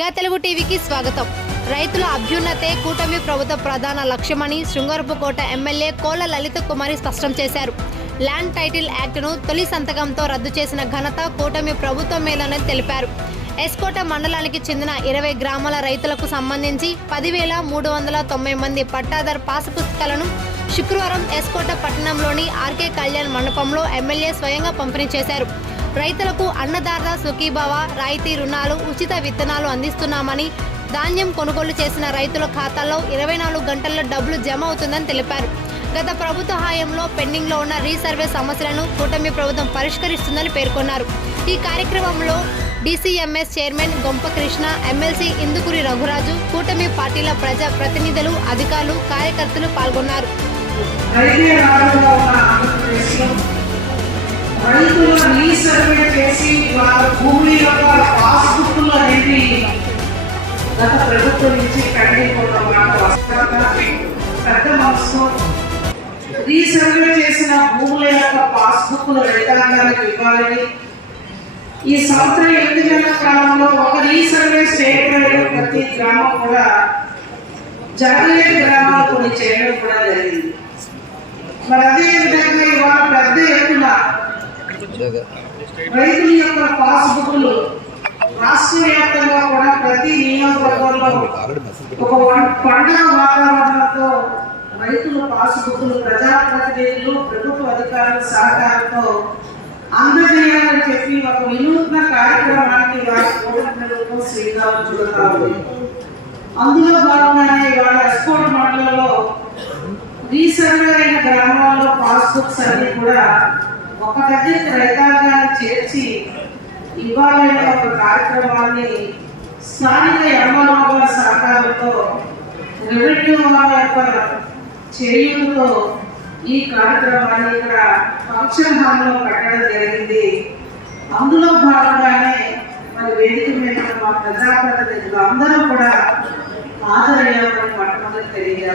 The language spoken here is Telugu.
తెలుగు టీవీకి స్వాగతం. రైతుల అభ్యున్నతే కూటమి ప్రభుత్వ ప్రధాన లక్ష్యమని శృంగారపుకోట ఎమ్మెల్యే కోల లలిత కుమారి స్పష్టం చేశారు. ల్యాండ్ టైటిల్ యాక్ట్ను తొలి సంతకంతో రద్దు చేసిన ఘనత కూటమి ప్రభుత్వమేనని తెలిపారు. ఎస్కోట మండలానికి చెందిన ఇరవై గ్రామాల రైతులకు సంబంధించి పదివేల మూడు వందల తొంభై మంది పట్టాదార్ పాసు పుస్తకాలను శుక్రవారం ఎస్కోట పట్టణంలోని ఆర్కే కళ్యాణ్ మండపంలో ఎమ్మెల్యే స్వయంగా పంపిణీ చేశారు. రైతులకు అన్నదాత సుఖీభావ రాయితీ రుణాలు ఉచిత విత్తనాలు అందిస్తున్నామని ధాన్యం కొనుగోలు చేసిన రైతుల ఖాతాల్లో ఇరవై నాలుగు గంటల్లో డబ్బులు జమ అవుతుందని తెలిపారు. గత ప్రభుత్వ హాయంలో పెండింగ్లో ఉన్న రీసర్వే సమస్యలను కూటమి ప్రభుత్వం పరిష్కరిస్తుందని పేర్కొన్నారు. ఈ కార్యక్రమంలో DCMS chairman Gompa Krishna MLC Indukuri Raghuraju కూటమి పార్టీల ప్రజా ప్రతినిధులు అధికారులు కార్యకర్తలు పాల్గొన్నారు. చేసి వాళ్ళ భూమి యొక్క గత ప్రభుత్వం నుంచి పెండింగ్ పెద్ద మనసు రీసర్వే చేసిన భూముల యొక్క పాస్బుక్లు రైతాంగానికి ఇవ్వాలని ఈ సంవత్సరం ఎనిమిది నెలల కాలంలో ఒక రీసర్వే స్టేట్ ప్రతి గ్రామం కూడా జగలేని గ్రామాలు కొన్ని చేయడం కూడా జరిగింది. మరి అదే రైతుల యొక్క పాస్బుక్లు రాష్ట్ర వ్యాప్తంగా కూడా ప్రతి నియోజకవర్గంలో ఒక పండుగ వాతావరణంతో రైతుల పాస్బుక్లు ప్రజాప్రతినిధులు ప్రభుత్వ అధికారుల సహకారంతో అందజేయాలని చెప్పి ఒక వినూత్న కార్యక్రమానికి వారి కోటమిలో శ్రీకారం చుడతా ఉంది అందులో భాగంగానే ఇవాళ ఎస్కోట్ మండలంలో రీసర్వే అయిన గ్రామాల్లో పాస్బుక్స్ అన్ని కూడా ఒక దగ్గరికి రైతాంగాన్ని చేర్చి ఇవ్వాలనే ఒక కార్యక్రమాన్ని స్థానిక ఎంఆర్ఓ సహకారంతో రెవెన్యూ వాళ్ళ యొక్క చేయులతో ఈ కార్యక్రమాన్ని ఇక్కడ ఫంక్షన్ హాల్లో పెట్టడం జరిగింది. అందులో భాగంగానే మరి వేదిక మీద మా ప్రజాప్రతినిధులు అందరూ కూడా హాజరయ్యామని మొట్టమొదటి తెలియజేస్తారు